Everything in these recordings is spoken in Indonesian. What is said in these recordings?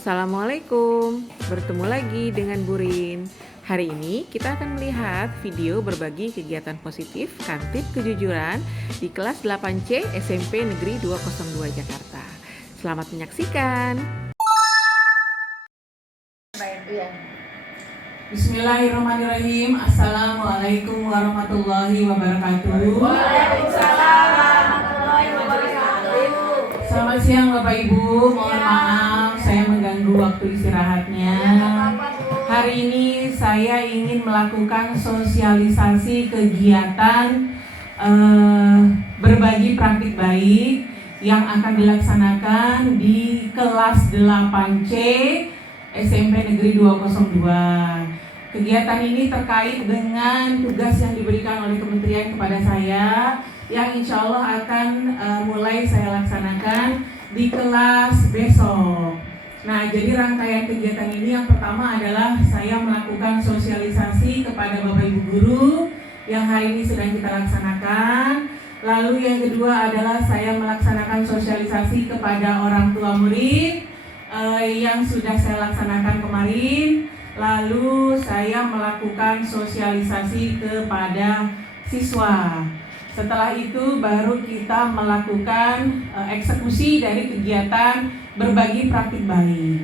Assalamualaikum, bertemu lagi dengan Bu Rin. Hari ini kita akan melihat video berbagi kegiatan positif Kantin Kejujuran di kelas 8C SMP Negeri 202 Jakarta. Selamat menyaksikan. Bismillahirrahmanirrahim. Assalamualaikum warahmatullahi wabarakatuh. Waalaikumsalam warahmatullahi wabarakatuh. Selamat siang Bapak Ibu. Mohon maaf saya mengganggu waktu istirahatnya. Hari ini saya ingin melakukan sosialisasi kegiatan berbagi praktik baik yang akan dilaksanakan di kelas 8C SMP Negeri 202. Kegiatan ini terkait dengan tugas yang diberikan oleh kementerian kepada saya, yang insya Allah akan mulai saya laksanakan di kelas besok. Nah, jadi rangkaian kegiatan ini yang pertama adalah saya melakukan sosialisasi kepada Bapak Ibu Guru yang hari ini sedang kita laksanakan. Lalu yang kedua adalah saya melaksanakan sosialisasi kepada orang tua murid yang sudah saya laksanakan kemarin. Lalu saya melakukan sosialisasi kepada siswa. Setelah itu baru kita melakukan eksekusi dari kegiatan berbagi praktik baik.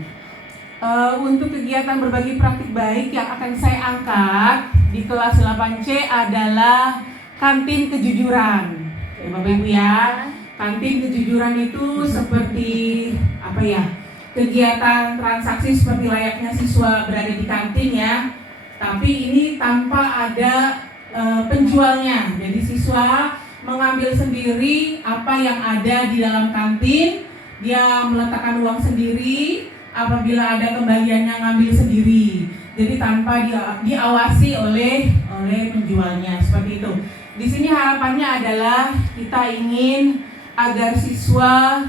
Untuk kegiatan berbagi praktik baik yang akan saya angkat di kelas 8C adalah kantin kejujuran. Ya, Bapak Ibu ya, kantin kejujuran itu seperti apa ya? Kegiatan transaksi seperti layaknya siswa berada di kantin ya, tapi ini tanpa ada penjualnya. Jadi siswa mengambil sendiri apa yang ada di dalam kantin, dia meletakkan uang sendiri, apabila ada kembaliannya ngambil sendiri. Jadi tanpa diawasi oleh penjualnya, seperti itu. Di sini harapannya adalah kita ingin agar siswa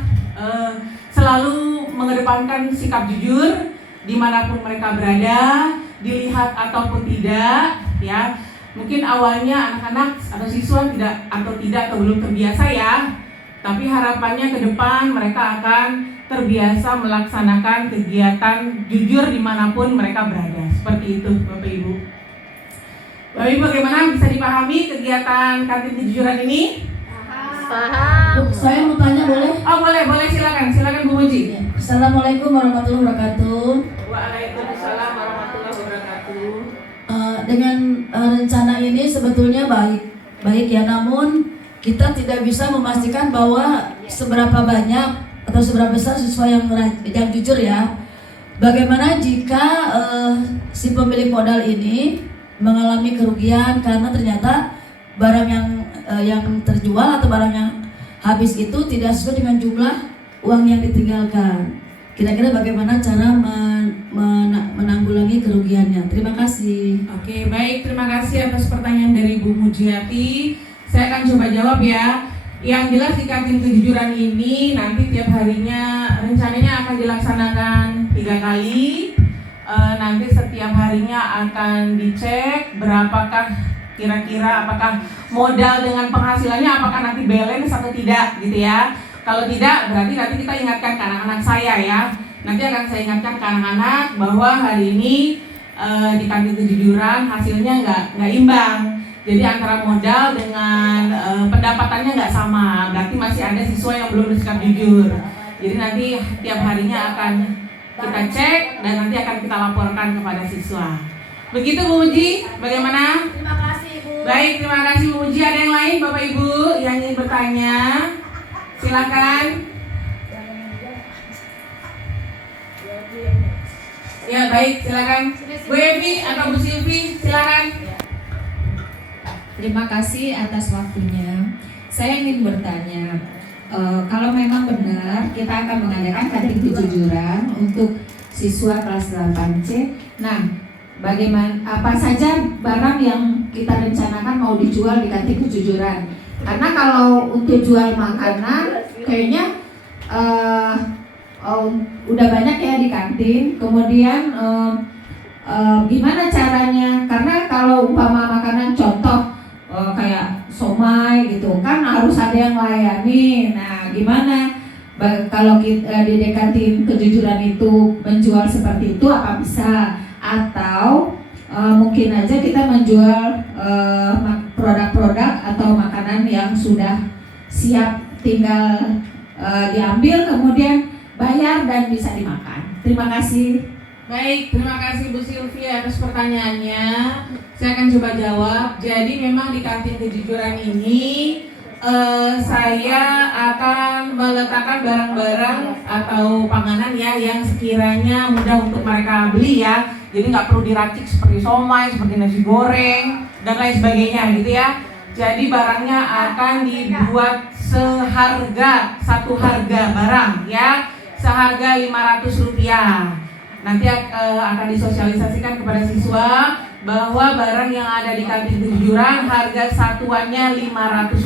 selalu mengedepankan sikap jujur dimanapun mereka berada, dilihat ataupun tidak, ya. Mungkin awalnya anak-anak atau siswa tidak atau belum terbiasa ya, tapi harapannya ke depan mereka akan terbiasa melaksanakan kegiatan jujur dimanapun mereka berada. Seperti itu, Bapak Ibu. Bapak Ibu, bagaimana bisa dipahami kegiatan kantin kejujuran ini? Paham. Saya mau tanya boleh? Oh boleh silakan Bu Muji. Ya. Assalamualaikum warahmatullahi wabarakatuh. Waalaikumsalam warahmatullahi wabarakatuh. Dengan rencana ini sebetulnya baik ya, namun kita tidak bisa memastikan bahwa seberapa banyak atau seberapa besar siswa yang jujur ya. Bagaimana jika si pemilik modal ini mengalami kerugian karena ternyata barang yang terjual atau barang yang habis itu tidak sesuai dengan jumlah uang yang ditinggalkan. Kira-kira bagaimana cara menanggulangi kerugiannya? Terima kasih. Oke, baik, terima kasih atas pertanyaan dari Bu Mujiati. Saya akan coba jawab ya. Yang jelas di kantin kejujuran ini nanti tiap harinya rencananya akan dilaksanakan 3 kali. Nanti setiap harinya akan dicek berapakah kira-kira apakah modal dengan penghasilannya apakah nanti balance atau tidak gitu ya. Kalau tidak berarti nanti kita ingatkan ke anak-anak saya ya. Nanti akan saya ingatkan ke anak-anak bahwa hari ini di kantin kejujuran hasilnya nggak imbang. Jadi antara modal dengan pendapatannya nggak sama. Berarti masih ada siswa yang belum bersikap jujur. Jadi nanti tiap harinya akan kita cek dan nanti akan kita laporkan kepada siswa. Begitu Bu Muji, bagaimana? Terima kasih Bu. Baik, terima kasih Bu Muji. Ada yang lain Bapak Ibu yang ingin bertanya? Silakan. Ya baik, silakan. Bu Evi atau Bu Silvi, silakan. Terima kasih atas waktunya. Saya ingin bertanya, kalau memang benar kita akan mengadakan kantin kejujuran untuk siswa kelas 8C. Nah, bagaimana apa saja barang yang kita rencanakan mau dijual di kantin kejujuran? Karena kalau untuk jual makanan kayaknya udah banyak ya di kantin. Kemudian gimana caranya? Karena kalau umpama makanan contoh kayak somai gitu kan harus ada yang layani. Nah, gimana Kalau kita di Dekantin Kejujuran itu menjual seperti itu apa bisa, atau mungkin aja kita menjual produk-produk atau makanan yang sudah siap, tinggal diambil kemudian bayar dan bisa dimakan. Terima kasih. Baik, terima kasih Bu Sylvia atas pertanyaannya. Saya akan coba jawab. Jadi memang di kantin kejujuran ini saya akan meletakkan barang-barang atau panganan ya yang sekiranya mudah untuk mereka beli ya. Jadi nggak perlu diracik seperti somai, seperti nasi goreng dan lain sebagainya gitu ya. Jadi barangnya akan dibuat satu harga barang ya, seharga Rp500. Nanti akan disosialisasikan kepada siswa bahwa barang yang ada di kantin kejujuran harga satuannya Rp500.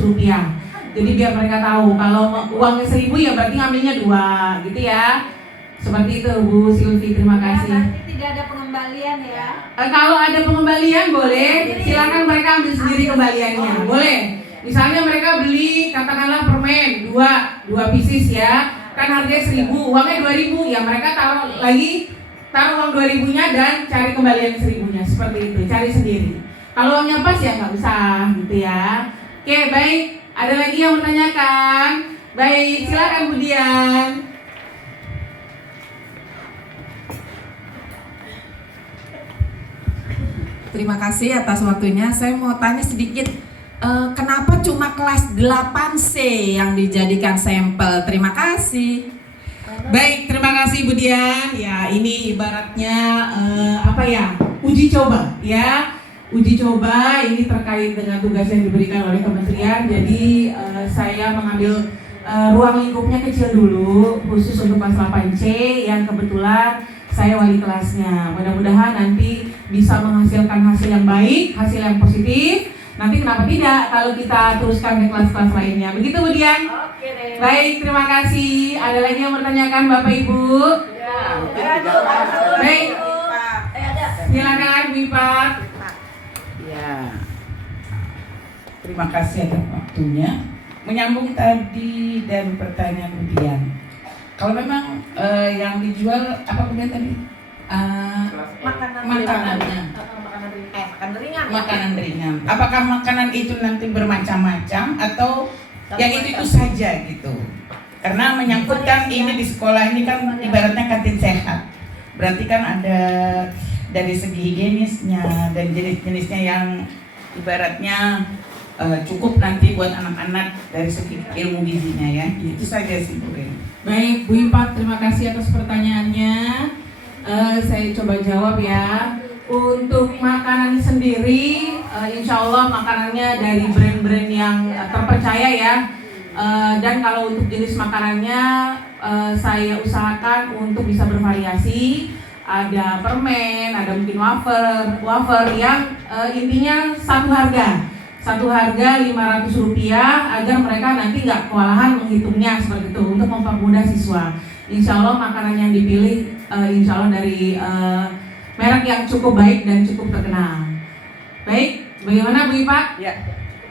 Jadi biar mereka tahu kalau uangnya 1.000 ya berarti ngambilnya 2 gitu ya. Seperti itu Bu Sylvie, terima kasih. Nanti tidak ada pengembalian ya. Kalau ada pengembalian boleh, silakan mereka ambil sendiri kembaliannya. Boleh. Misalnya mereka beli katakanlah permen 2 pieces ya, kan harganya 1.000, uangnya 2.000 ya, mereka taruh uang 2.000-nya dan cari kembalian 1.000-nya, seperti itu, cari sendiri. Kalau uangnya pas ya nggak usah gitu ya. Oke, baik. Ada lagi yang menanyakan? Baik, silakan Bu Dian. Terima kasih atas waktunya. Saya mau tanya sedikit, kenapa cuma kelas 8C yang dijadikan sampel? Terima kasih. Baik, terima kasih Bu Dian. Ya, ini ibaratnya uji coba ya. Uji coba ini terkait dengan tugas yang diberikan oleh kementerian. Jadi saya mengambil ruang lingkupnya kecil dulu, khusus untuk kelas 8C yang kebetulan saya wali kelasnya. Mudah-mudahan nanti bisa menghasilkan hasil yang baik, hasil yang positif. Nanti kenapa tidak kalau kita teruskan ke kelas-kelas lainnya. Begitu Bu Dian? Oke deh. Baik, terima kasih. Ada lagi yang bertanyakan Bapak Ibu? Ya. Baik. Ada. Silakan Bu Ipat. Ya. Terima kasih atas waktunya. Menyambung tadi dan pertanyaan Bu Dian. Kalau memang yang dijual apa kemudian tadi? Makanannya. Makanan ringan. Apakah makanan itu nanti bermacam-macam atau yang itu saja gitu? Karena menyangkutkan ini di sekolah ini kan ibaratnya kantin sehat. Berarti kan ada dari segi higienisnya dan jenis-jenisnya yang ibaratnya cukup nanti buat anak-anak dari segi ilmu gizinya ya. Itu saja sih Bu. Baik, Bu Ipat, terima kasih atas pertanyaannya. Saya coba jawab ya. Untuk makanan sendiri, insya Allah makanannya dari brand-brand yang terpercaya ya. Dan kalau untuk jenis makanannya, saya usahakan untuk bisa bervariasi. Ada permen, ada mungkin wafer yang intinya satu harga Rp500 agar mereka nanti nggak kewalahan menghitungnya seperti itu untuk mempermudah siswa. Insya Allah makanan yang dipilih insya Allah dari merek yang cukup baik dan cukup terkenal. Baik, bagaimana Bu Ipat? Ya.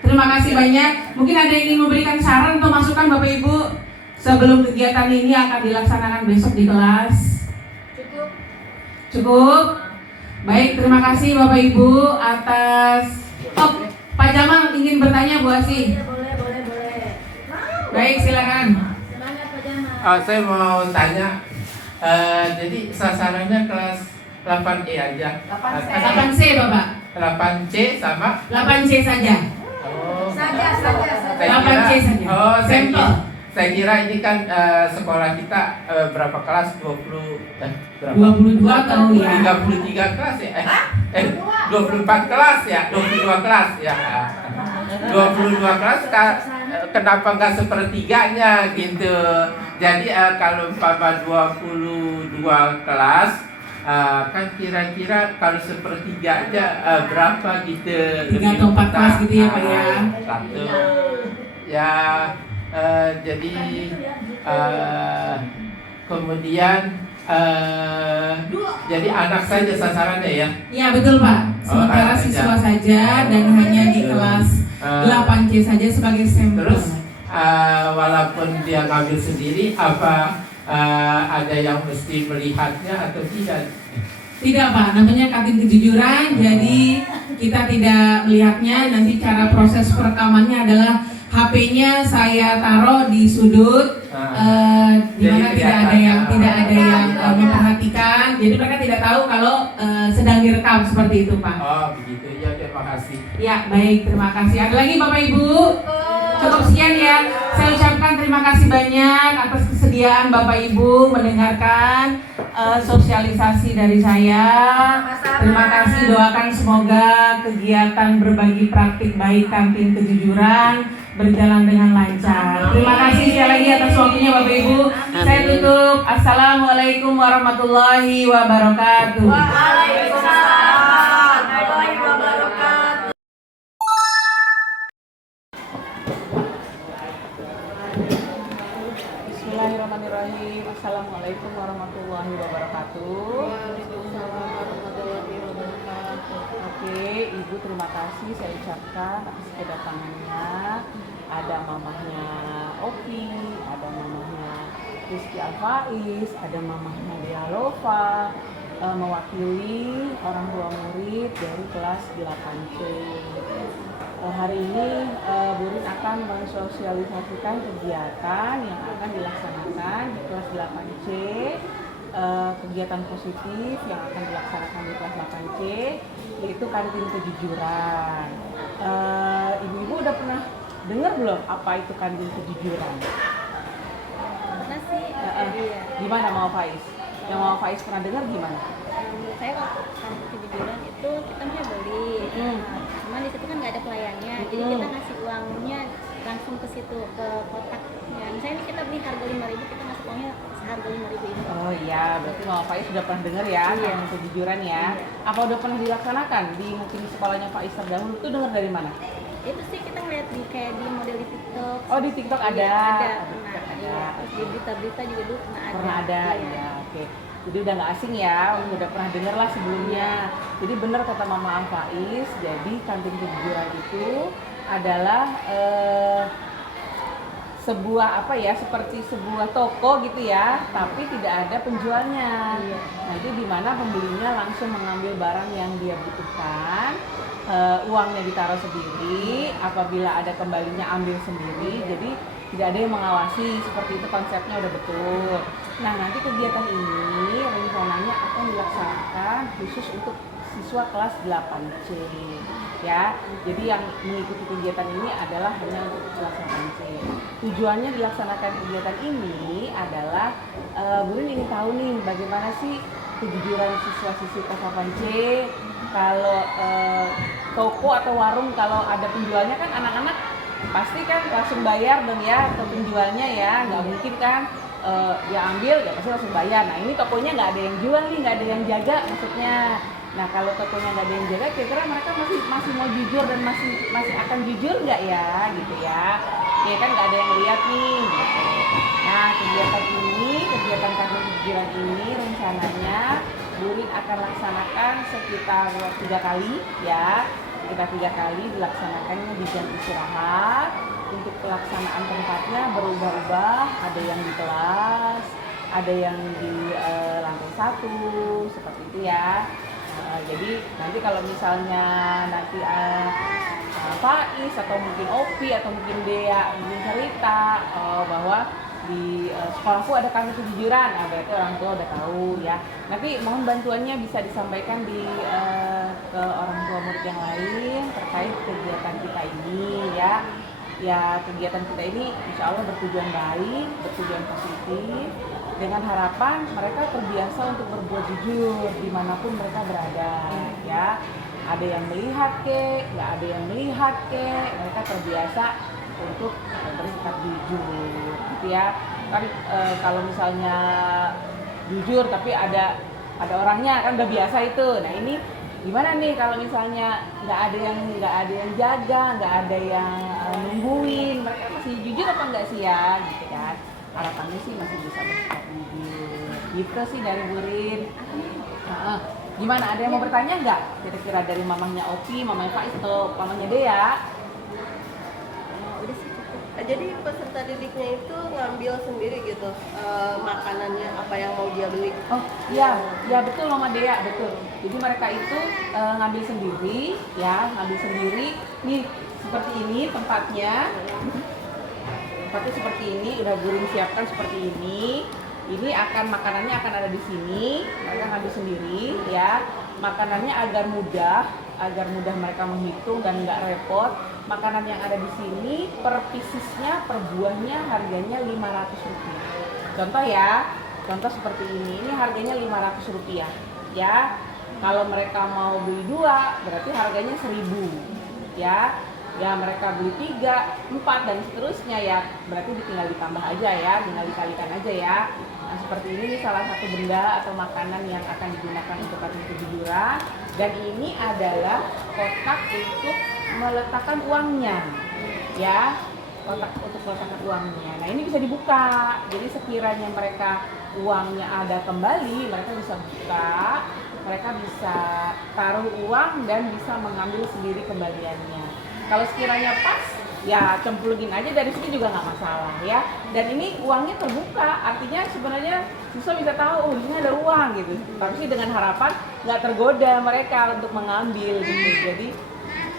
Terima kasih banyak. Mungkin ada yang ingin memberikan saran atau masukan Bapak Ibu sebelum kegiatan ini akan dilaksanakan besok di kelas? Cukup? Baik, terima kasih Bapak Ibu atas. Pak Jamal ingin bertanya Bu Asih. Boleh. Baik, silakan. Semangat Pak Jamal. Saya mau tanya, jadi sasarannya kelas 8E aja. 8C Bapak. 8C sama 8C saja. Saja. 8C saja. Sampel. Saya kira ini kan sekolah kita berapa kelas? 22 tahu ya. 33 kelas ya? 24 kelas ya? 22 kelas ya? 22 kelas kenapa nggak sepertiganya gitu? Jadi kalau umpama 22 kelas kan kira-kira kalau sepertiga aja berapa gitu? 3 atau 4 kelas gitu ya Pak ya? Satu. Ya jadi kemudian jadi anak saja sasarannya ya? Iya betul Pak. Sementara siswa saja dan hanya di kelas 8C saja sebagai sampel. Terus walaupun dia ngambil sendiri, apa ada yang mesti melihatnya atau tidak? Tidak Pak, namanya kantin kejujuran, jadi kita tidak melihatnya. Nanti cara proses perekamannya adalah HP-nya saya taruh di sudut, di mana tidak ada yang memperhatikan. Jadi mereka tidak tahu kalau sedang direkam seperti itu Pak. Oh begitu ya, terima kasih. Ya baik, terima kasih. Ada lagi Bapak Ibu? Cukup sekian ya. Saya ucapkan terima kasih banyak atas kesediaan Bapak Ibu mendengarkan sosialisasi dari saya. Terima kasih, doakan semoga kegiatan berbagi praktik baik kantin kejujuran berjalan dengan lancar. Terima kasih sekali lagi atas waktunya Bapak Ibu. Saya tutup. Assalamualaikum warahmatullahi wabarakatuh. Waalaikumsalam warahmatullahi wabarakatuh. Bismillahirrahmanirrahim. Assalamualaikum warahmatullahi wabarakatuh. Oke, Ibu terima kasih saya ucapkan atas kedatangannya. Ada mamahnya Opi, ada mamahnya Rizky Alfaiz, ada mamahnya Dialova, mewakili orang tua murid dari kelas 8C. Hari ini Bu Rin akan mensosialisasikan kegiatan yang akan dilaksanakan di kelas 8C, kegiatan positif yang akan dilaksanakan di kelas 8C, yaitu kantin kejujuran. Ibu-ibu udah pernah dengar belum apa itu kantin kejujuran? Pernah sih. Iya. Gimana mau Faiz? Yang mau Faiz pernah dengar gimana? Saya waktu kantin kejujuran itu kita punya beli. Cuman di situ kan nggak ada pelayannya, jadi kita ngasih uangnya langsung ke situ, ke kotaknya. Misalnya kita beli harga 5.000, kita ngasih uangnya seharga 5.000 ini. Oh iya, berarti Mama Faiz sudah pernah dengar ya kantin kejujuran ya. Apa udah pernah dilaksanakan di mungkin sekolahnya Faiz terdahulu? Itu dengar dari mana? Itu sih kita ngeliat di kayak di model di TikTok. Oh di TikTok ada. Iya, ada. Pernah Nah, ada. iya. Terus di berita-berita juga dulu Pernah ada, Iya. ya oke. Jadi udah nggak asing ya, udah pernah dengar lah sebelumnya. Jadi benar kata Mama Faiz, jadi kantin kejujuran itu adalah sebuah apa ya, seperti sebuah toko gitu ya, tapi tidak ada penjualnya. Nah itu dimana pembelinya langsung mengambil barang yang dia butuhkan, uangnya ditaruh sendiri, apabila ada kembalinya ambil sendiri, jadi tidak ada yang mengawasi, seperti itu konsepnya udah betul. Nah nanti kegiatan ini rencananya akan dilaksanakan khusus untuk siswa kelas 8C ya. Jadi yang mengikuti kegiatan ini adalah hanya untuk kelas 8C. Tujuannya dilaksanakan kegiatan ini adalah Bu Rin ingin tahu nih bagaimana sih kejujuran siswa-siswi kelas 8C. Kalau toko atau warung kalau ada penjualnya kan anak-anak pasti kan langsung bayar dong ya ke penjualnya ya, nggak mungkin kan ya ambil ya pasti langsung bayar. Nah ini tokonya nggak ada yang jual nih, nggak ada yang jaga maksudnya. Nah kalau tokonya nggak ada yang jaga, kira-kira mereka masih mau jujur dan masih akan jujur nggak ya gitu ya? Ya kan nggak ada yang lihat nih. Gitu. Nah kegiatan kantin kejujuran ini rencananya Bu Rin akan laksanakan sekitar 3 kali ya. Kita 3 kali dilaksanakannya di jam istirahat. Untuk pelaksanaan tempatnya berubah-ubah, ada yang di kelas, ada yang di lantai 1, seperti itu ya. Jadi nanti kalau misalnya nanti Faiz atau mungkin Opi atau mungkin Dea mungkin cerita bahwa di sekolahku ada kantin kejujuran, berarti orang tua udah tahu ya. Nanti mohon bantuannya bisa disampaikan ke orang tua murid yang lain terkait kegiatan kita ini ya. Ya kegiatan kita ini insya Allah bertujuan baik, bertujuan positif, dengan harapan mereka terbiasa untuk berbuat jujur dimanapun mereka berada ya. Ada yang melihat nggak ada yang melihat mereka terbiasa untuk bersikap jujur gitu ya. Kan kalau misalnya jujur tapi ada orangnya kan udah biasa itu. Nah ini gimana nih kalau misalnya nggak ada yang jaga, nggak ada yang nungguin, mereka masih jujur apa enggak sih ya gitu kan. Harapannya sih masih bisa bersikap jujur gitu sih dari Bu Rin. Gimana, ada yang mau bertanya nggak kira-kira dari mamanya Opi, mamanya Faiz atau mamanya Dea? Udah sih cukup aja. Jadi peserta didiknya itu ngambil sendiri gitu makanannya apa yang mau dia beli. Oh iya, ya betul Mama Dea, betul. Jadi mereka itu ngambil sendiri, ya ngambil sendiri. Nih seperti ini tempatnya seperti ini, udah Burin siapkan seperti ini. Ini makanannya akan ada di sini. Mereka ngambil sendiri, ya. Makanannya agar mudah mereka menghitung dan nggak repot. Makanan yang ada di sini per piecesnya, per buahnya harganya Rp500. Contoh ya, contoh seperti ini harganya Rp500 ya. Kalau mereka mau beli 2 berarti harganya 1.000 ya. Ya mereka beli 3, 4 dan seterusnya ya, berarti tinggal ditambah aja ya, tinggal dikalikan aja ya. Nah seperti ini nih salah satu benda atau makanan yang akan digunakan untuk kantin kejujuran, dan ini adalah kotak untuk meletakkan uangnya ya, kotak untuk meletakkan uangnya. Nah ini bisa dibuka, jadi sekiranya mereka uangnya ada kembali, mereka bisa buka, mereka bisa taruh uang dan bisa mengambil sendiri kembaliannya. Kalau sekiranya pas, ya cemplungin aja dari sini juga nggak masalah ya. Dan ini uangnya terbuka, artinya sebenarnya siswa bisa tahu, oh ini ada uang gitu. Tapi sih dengan harapan nggak tergoda mereka untuk mengambil gitu. Jadi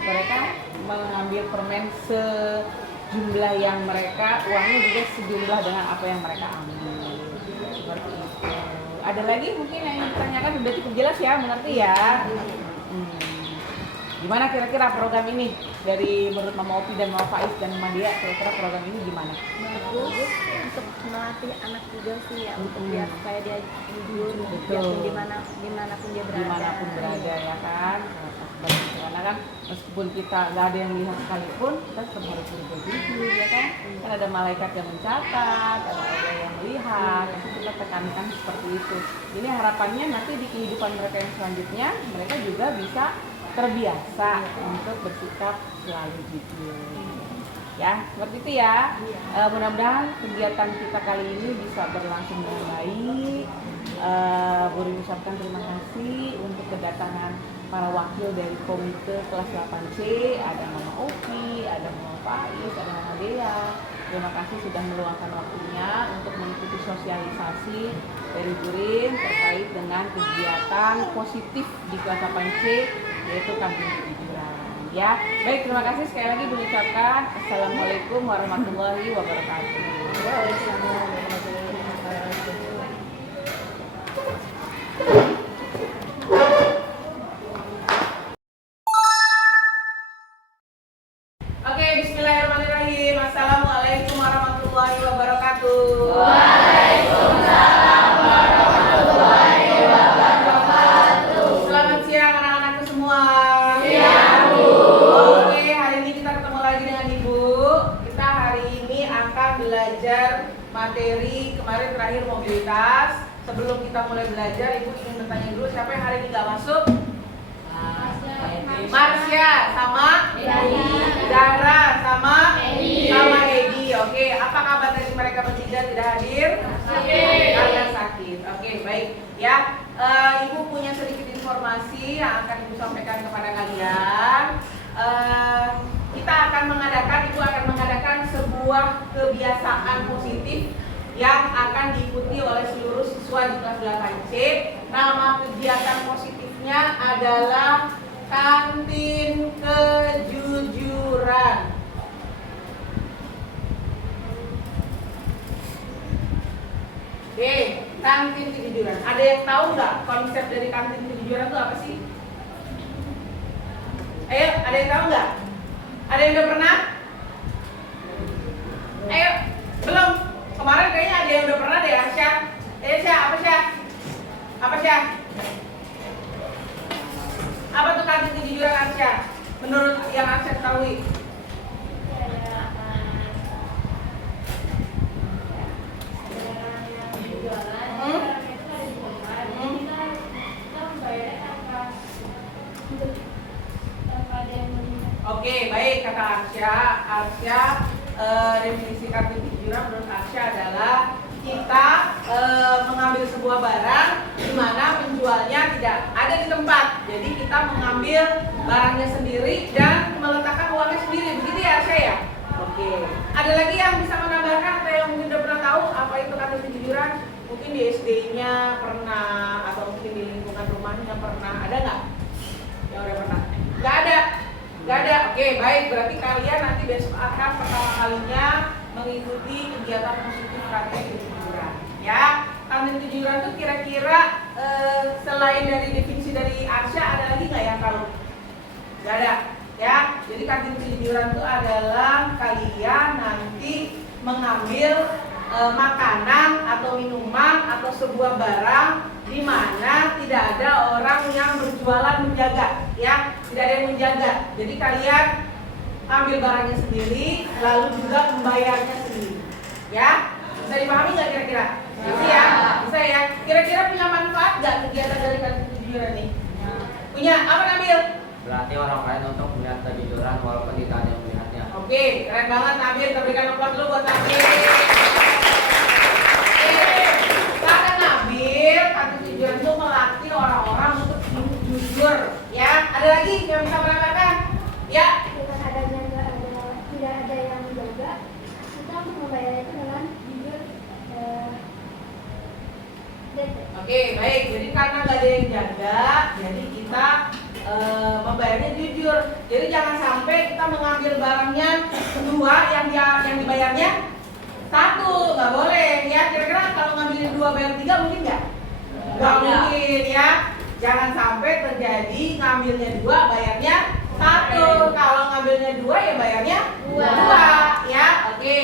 mereka mengambil permen sejumlah yang mereka, uangnya juga sejumlah dengan apa yang mereka ambil. Seperti itu. Ada lagi mungkin yang ditanyakan, udah cukup jelas ya, mengerti ya? Gimana kira-kira program ini dari menurut Mama Opi dan Mama Faiz dan Mama Dia, kira-kira program ini gimana? Bagus untuk melatih anak juga sih ya, untuk biar supaya dia jujur, biarpun dimanapun dia berada. Dimanapun berada ya kan. Karena kan meskipun kita nggak ada yang lihat sekalipun, kita tetap harus jujur ya kan. Kan ada malaikat yang mencatat, ada Allah yang melihat, kita tekankan seperti itu. Jadi harapannya nanti di kehidupan mereka yang selanjutnya, mereka juga bisa terbiasa untuk bersikap selalu jujur ya, seperti itu ya. Mudah-mudahan kegiatan kita kali ini bisa berlangsung dengan baik. Burin ucapkan terima kasih untuk kedatangan para wakil dari komite kelas 8C, ada Mama Opi, ada Mama Faiz, ada Mama Dea. Terima kasih sudah meluangkan waktunya untuk mengikuti sosialisasi dari Burin terkait dengan kegiatan positif di kelas 8C, yaitu kantin kejujuran ya. Baik, terima kasih sekali lagi mengucapkan Assalamualaikum warahmatullahi wabarakatuh. Waalaikumsalam warahmatullahi wabarakatuh. Oke, bismillahirrahmanirrahim. Assalamualaikum warahmatullahi wabarakatuh. Waalaikumsalam warahmatullahi wabarakatuh. Selamat siang anak-anakku semua. Siang, Bu. Oke, hari ini kita ketemu lagi dengan Ibu. Kita hari ini akan belajar materi kemarin terakhir mobilitas. Sebelum kita mulai belajar, Ibu ingin bertanya dulu siapa yang hari ini nggak masuk? Marsya sama Zahra sama Edi. Oke, apa kabar dari mereka bertiga tidak hadir? Karena sakit. Oke, baik ya. Ibu punya sedikit informasi yang akan Ibu sampaikan kepada kalian. Ibu akan mengadakan sebuah kebiasaan positif yang akan diikuti oleh seluruh siswa di kelas 8C. Nama kegiatan positifnya adalah kantin kejujuran. Oke, kantin kejujuran. Ada yang tahu nggak konsep dari kantin kejujuran itu apa sih? Ayo, ada yang tahu nggak? Ada yang udah pernah? Ayo, belum? Kemarin kayaknya ada yang udah pernah deh, Arsya. Syah, apa Syah? Apa Syah? Apa tuh kantin kejujuran Arsya? Menurut yang Arsya ketahui? Oke, baik kata Arsya. Definisi kantin kejujuran menurut Arsya adalah kita mengambil sebuah barang di mana penjualnya tidak ada di tempat. Jadi kita mengambil barangnya sendiri dan meletakkan uangnya sendiri. Begitu ya Arsya ya? Oke. Ada lagi yang bisa menambahkan atau yang mungkin udah pernah tahu apa itu kantin kejujuran? Mungkin di SD-nya pernah atau mungkin di lingkungan rumahnya pernah. Ada nggak? Yang udah pernah? Nggak ada. Nggak ada. Oke, baik. Berarti kalian nanti besok akan pertama kalinya mengikuti kegiatan positif kantin kejujuran. Ya, kantin kejujuran itu kira-kira selain dari definisi dari Arsya ada lagi nggak yang tahu? Nggak ada. Ya, jadi kantin kejujuran itu adalah kalian nanti mengambil makanan atau minuman atau sebuah barang di mana tidak ada orang yang berjualan menjaga, ya, tidak ada yang menjaga. Jadi kalian ambil barangnya sendiri, lalu juga membayarnya sendiri, ya. Bisa dipahami nggak kira-kira? Bisa ya, bisa ya. Kira-kira punya manfaat nggak kegiatan dari kantin kejujuran ini? Punya. Apa Nabil? Berarti orang lain untuk melihat kejujuran walaupun tidak ada yang melihatnya. Oke, keren banget Nabil. Kita berikan aplaus dulu buat Nabil. Kata Nabil, kantin kejujuran itu melatih orang-orang untuk hidup jujur. Ya, ada lagi yang bisa menambahkan? Ya. Dengan adanya tidak ada yang menjaga, kita membayar itu dengan jujur. Oke, baik. Jadi karena nggak ada yang jaga, jadi kita membayarnya jujur. Jadi jangan sampai kita mengambil barangnya dua, yang dibayarnya satu, nggak boleh. Ya, kira-kira kalau ngambilin dua bayar tiga mungkin nggak? Nggak mungkin ya. Jangan sampai terjadi ngambilnya dua bayarnya satu. Kalau ngambilnya dua ya bayarnya dua. Ya, oke.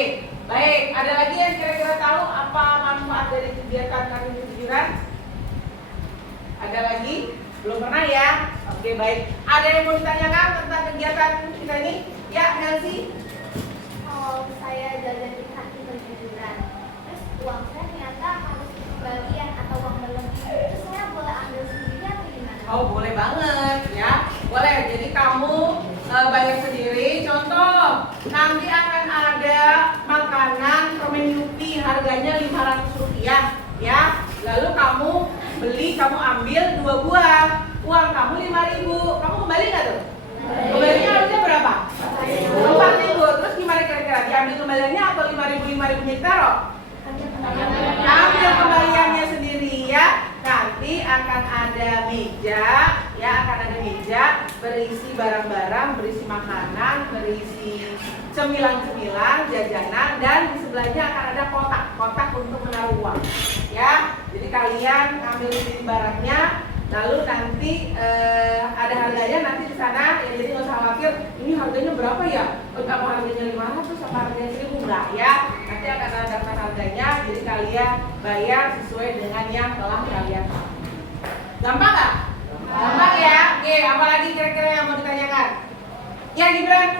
Baik. Ada lagi yang kira-kira tahu apa manfaat dari kegiatan kantin kejujuran? Ada lagi? Belum pernah ya? Oke, baik. Ada yang mau ditanyakan tentang kegiatan kita ini? Ya, Nancy. Kalau saya jajan di kantin kejujuran, terus uang saya ternyata harus kembalian atau uang berlebih, terus saya boleh ambil sendiri atau gimana? Oh, boleh banget ya. Boleh. Jadi kamu bayar sendiri. Contoh, nanti akan ada makanan permen Yupi harganya Rp500 ya. Lalu kamu beli, kamu ambil 2 buah. Uang kamu 5.000. Kamu kembali nggak tuh? Kembalinya harusnya berapa? 4.000. Terus gimana kira-kira? Diambil kembaliannya atau 5.000 ditaruh? Ambil kembaliannya sendiri ya. Nanti akan ada meja, ya, akan ada meja berisi barang-barang, berisi makanan, berisi cemilan-cemilan, jajanan, dan di sebelahnya akan ada kotak untuk menaruh uang. Ya, jadi kalian ambil sendiri barangnya, lalu nanti ada harganya nanti di sana. Ya, jadi nggak usah khawatir, ini harganya berapa ya? Apa harganya 500 apa harganya 1.000? Enggak ya. Nanti akan ada daftar harganya, jadi kalian bayar sesuai dengan yang telah kalian. Gampang nggak? Gampang ya. Oke, apalagi kira-kira yang mau ditanyakan? Ya, Gibran.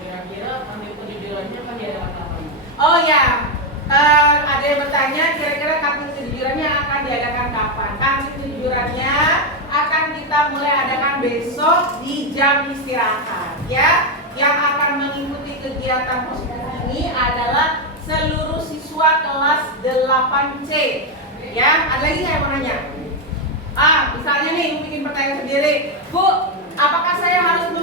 Kira-kira kantin kejujurannya kan diadakan kapan? Oh ya, ada yang bertanya kira-kira kantin kejujurannya akan diadakan kapan? Kantin kejujurannya akan kita mulai adakan besok di jam istirahat ya. Yang akan mengikuti kegiatan positif ini adalah seluruh siswa kelas 8C ya. Ada lagi nggak yang mau nanya? Misalnya nih, bikin pertanyaan sendiri. Bu, apakah saya harus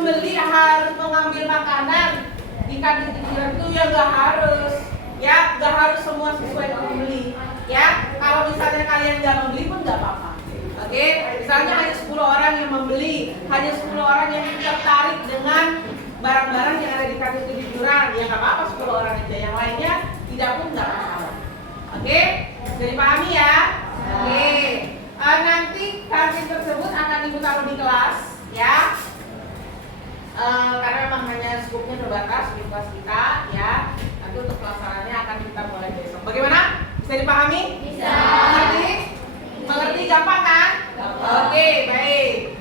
mengambil makanan di kantin kejujuran itu? Ya nggak harus. Ya, nggak harus semua siswa yang membeli. Ya, kalau misalnya kalian nggak membeli pun nggak apa-apa. Oke, misalnya hanya 10 orang yang membeli, hanya 10 orang yang tertarik dengan barang-barang yang ada di kantin kejujuran, ya nggak apa-apa 10 orang aja. Yang lainnya tidak pun nggak masalah. Oke, jadi pahami ya. Oke, nanti kantin tersebut akan ibu taruh di kelas, ya. Karena memang hanya skupnya terbatas di kelas kita, ya. Nanti untuk pelaksanaannya akan kita mulai besok. Bagaimana? Bisa dipahami? Bisa. Mengerti gampang kan? Oke, baik.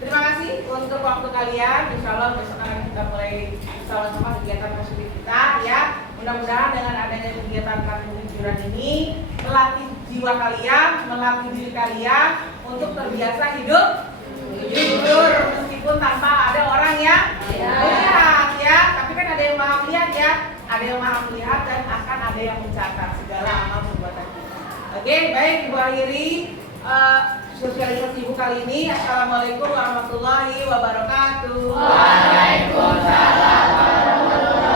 Terima kasih untuk waktu kalian. Insya Allah besok akan kita mulai sama-sama kegiatan positif kita, ya. Mudah-mudahan dengan adanya kegiatan kantin kejujuran ini melatih jiwa kalian, melatih diri kalian untuk terbiasa hidup jujur meskipun tanpa ada orang yang melihat, ya. Tapi kan ada yang maha melihat, ya. Ada yang maha melihat dan akan ada yang mencatat segala amal perbuatan kita. Oke, baik, Ibu akhiri sosialisasi Ibu kali ini. Assalamualaikum warahmatullahi wabarakatuh. Waalaikumsalam warahmatullahi wabarakatuh.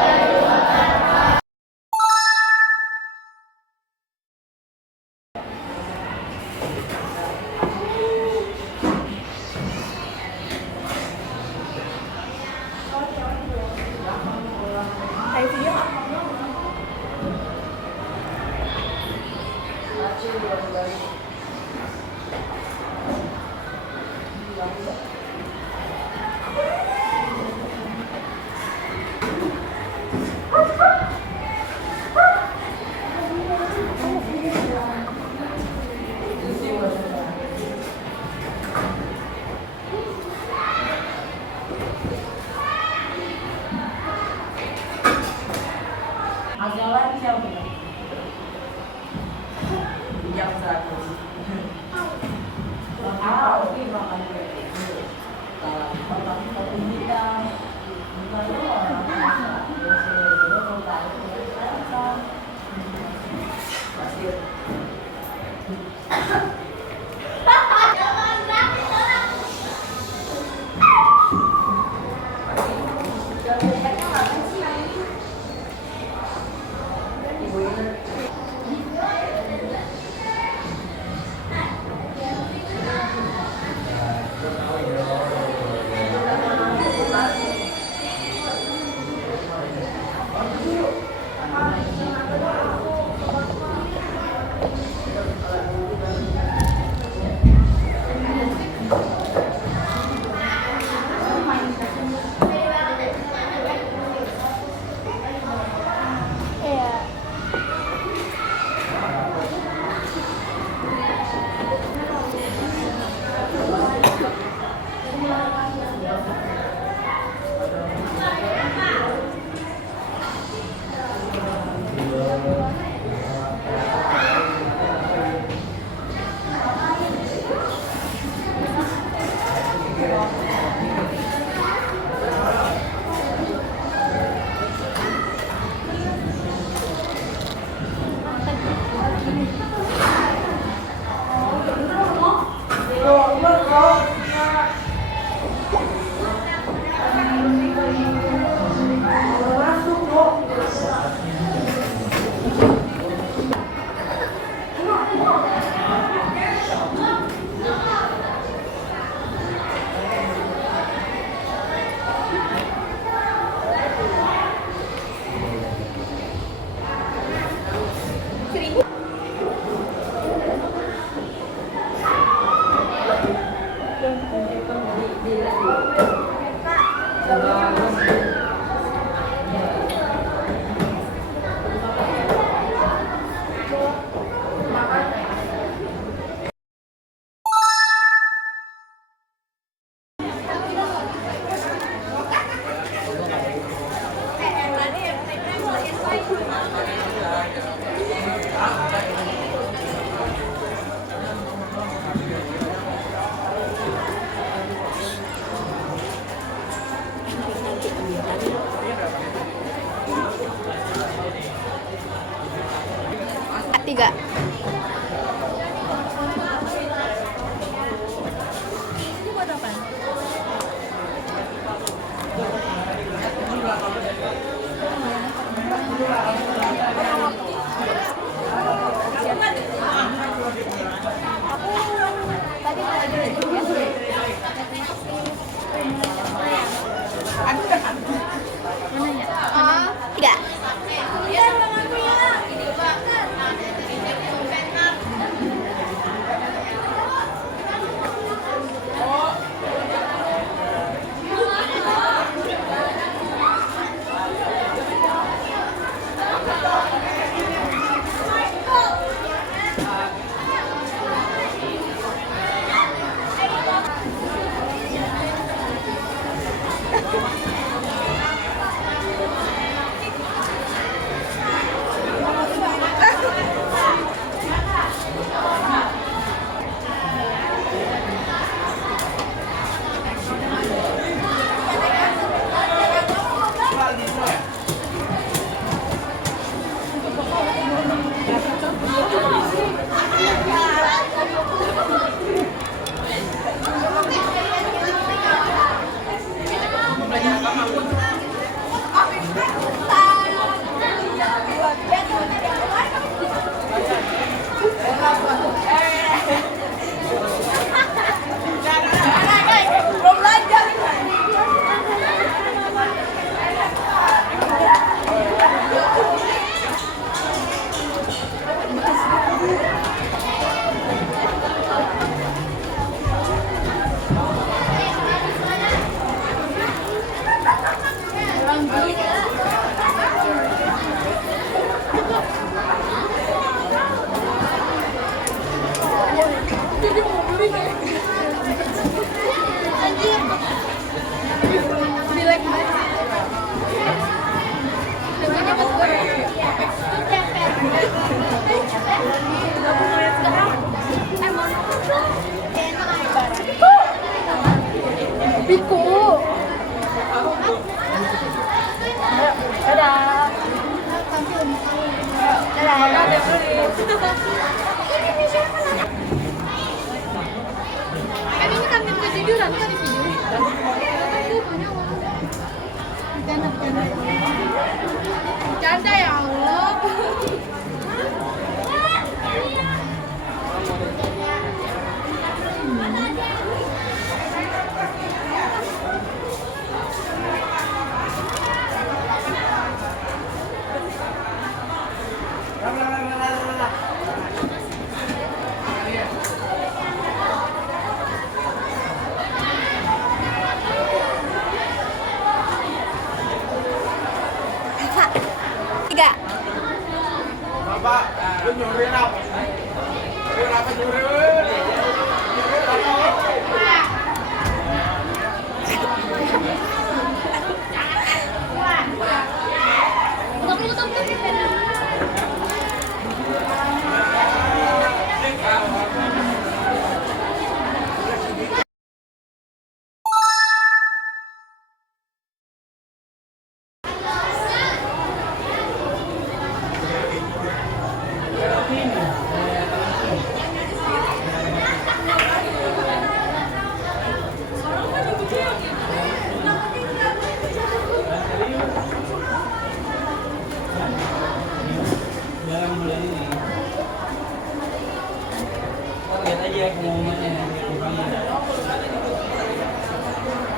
Lihat aja pengumumannya.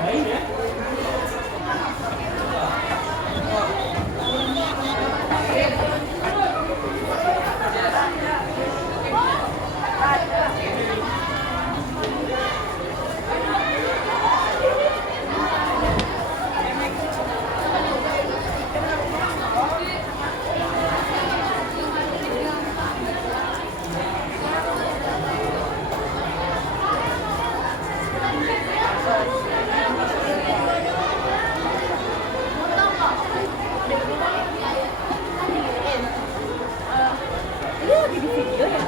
Baik ya. Ini lagi di video ya?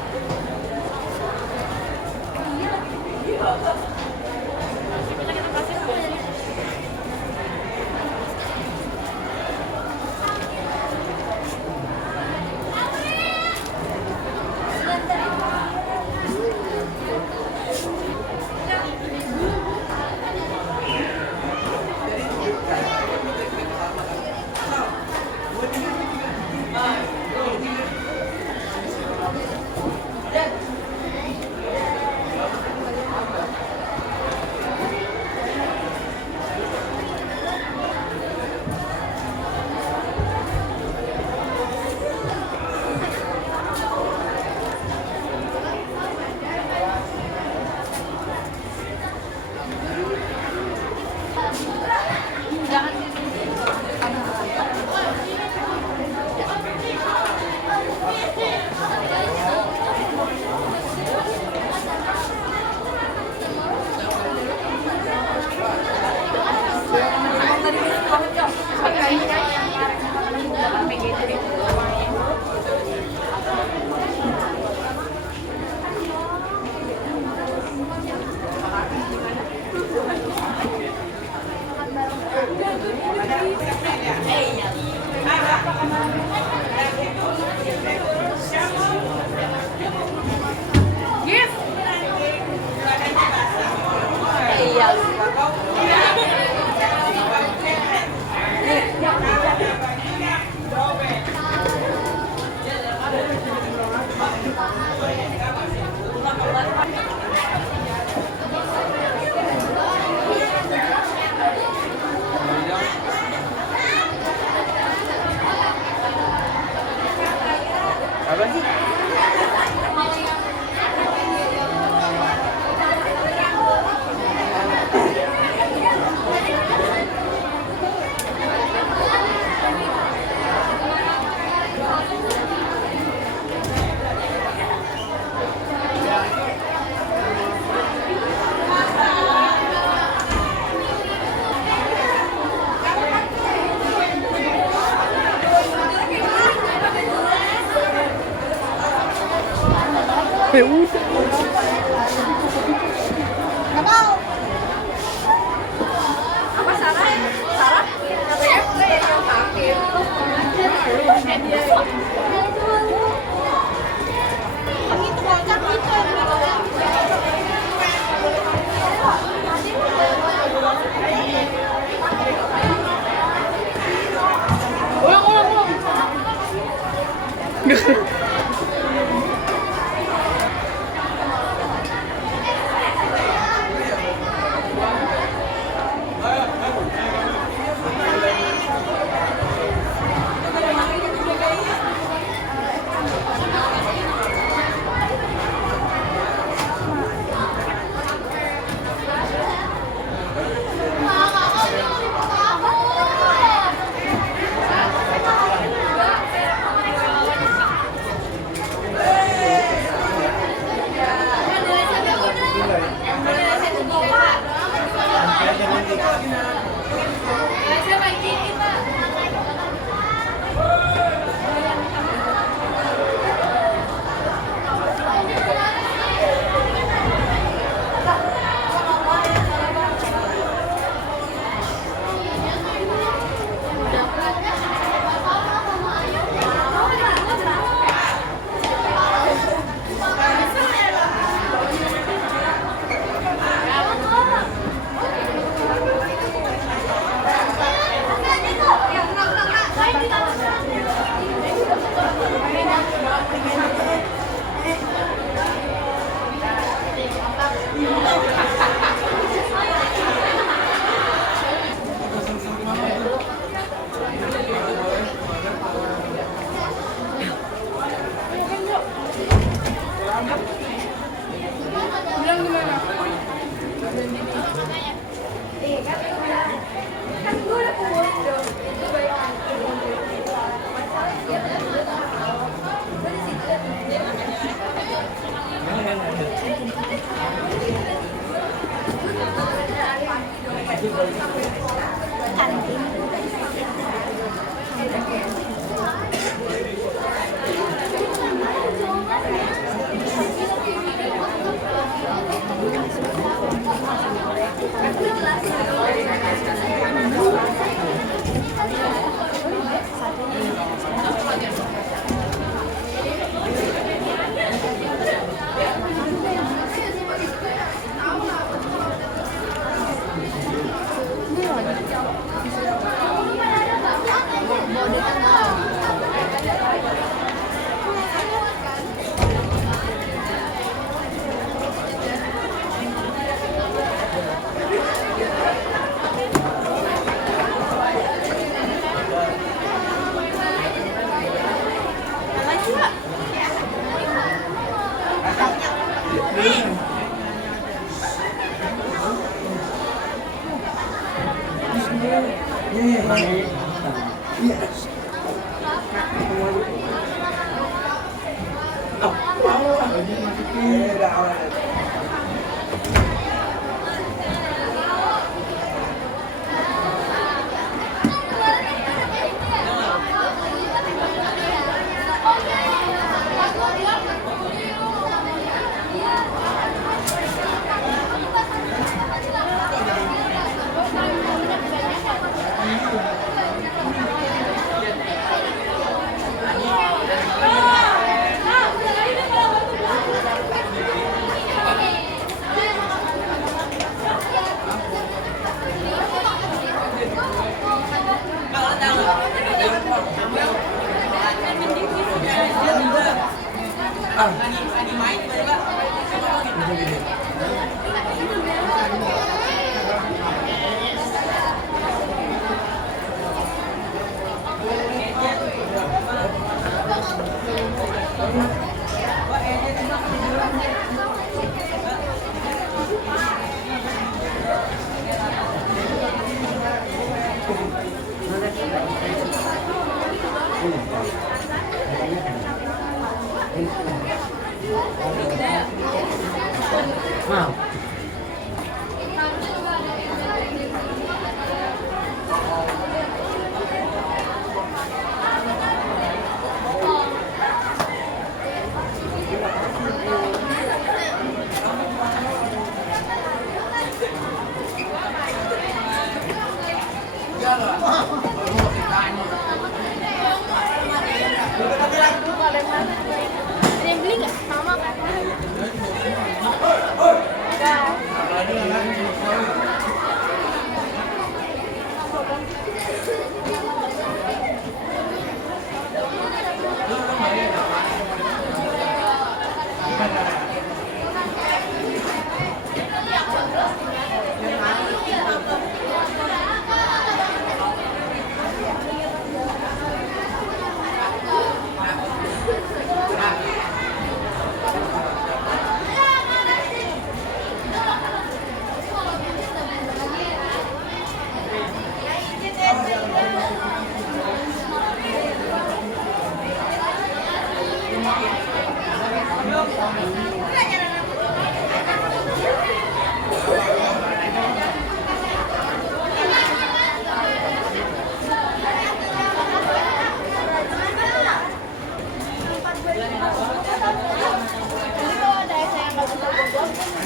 Ada yang beli nggak? Sama kan?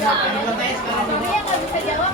Dia nggak bisa jawab.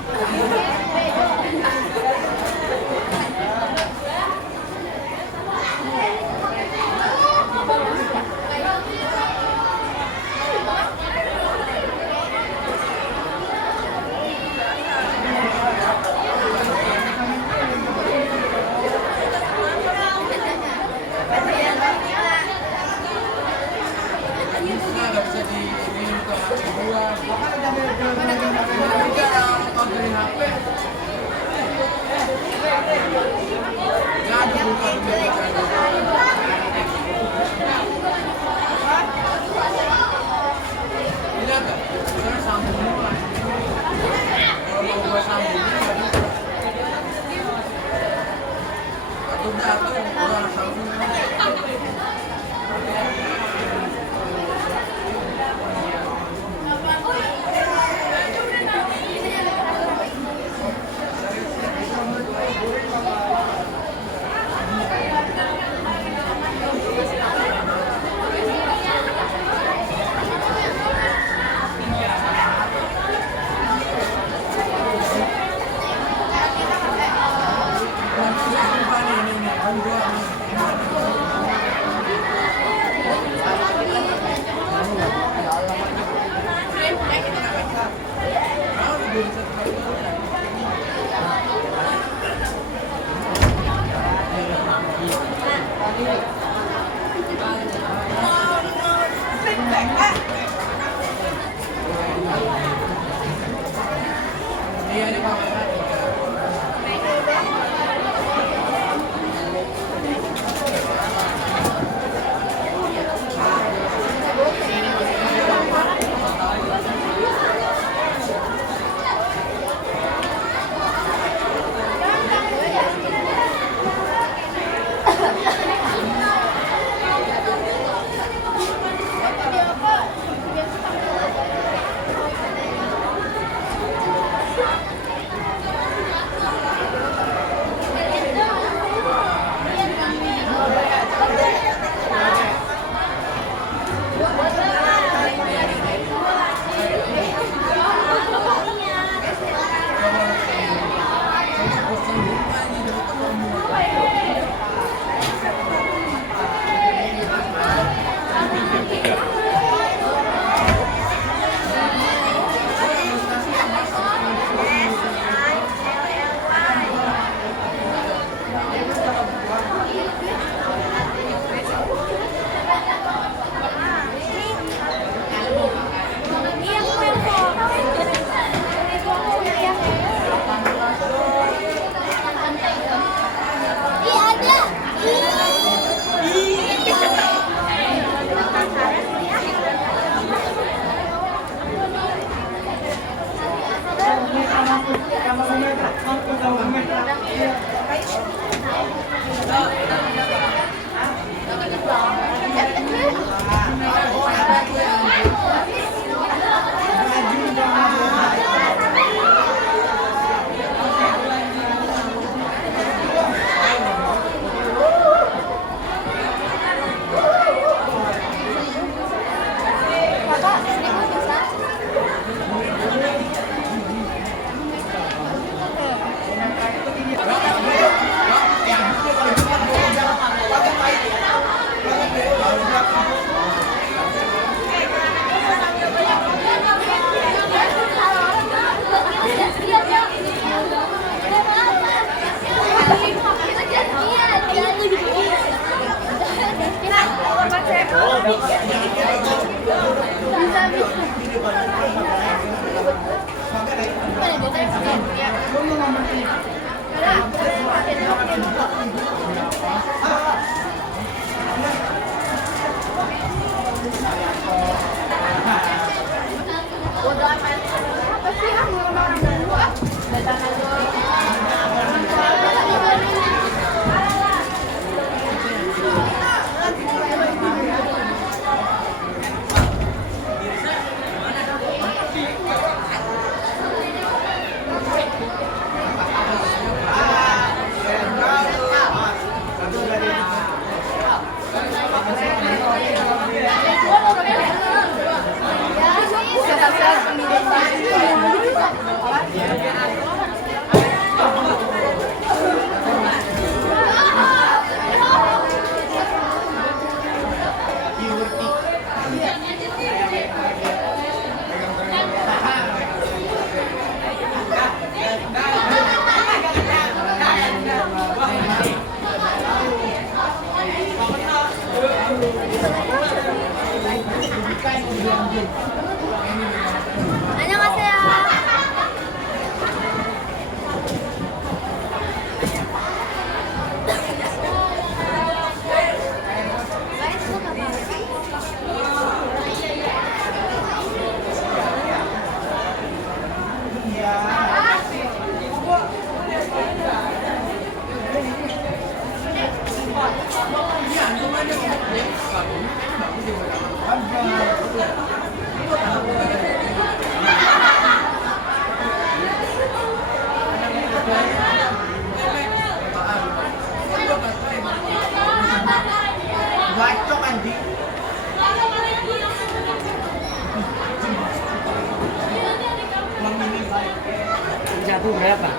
Satu berapa?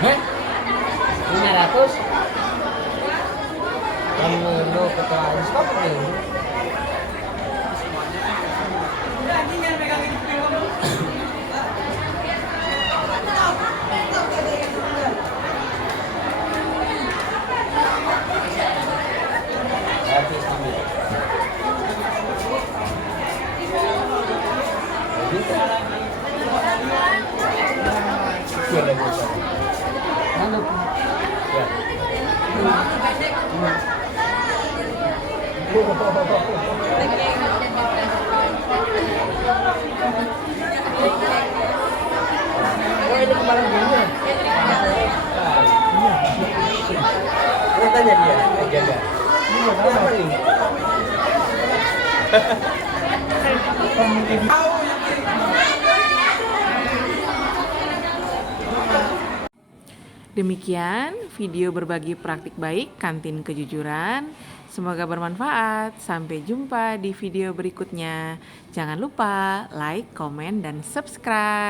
Hah? 500? Kamu lo ketua stop nih. Oh, ini kemarin dulu. Saya tanya dia, jaga. Ini apa nih? Demikian video berbagi praktik baik kantin kejujuran. Semoga bermanfaat. Sampai jumpa di video berikutnya. Jangan lupa like, komen, dan subscribe.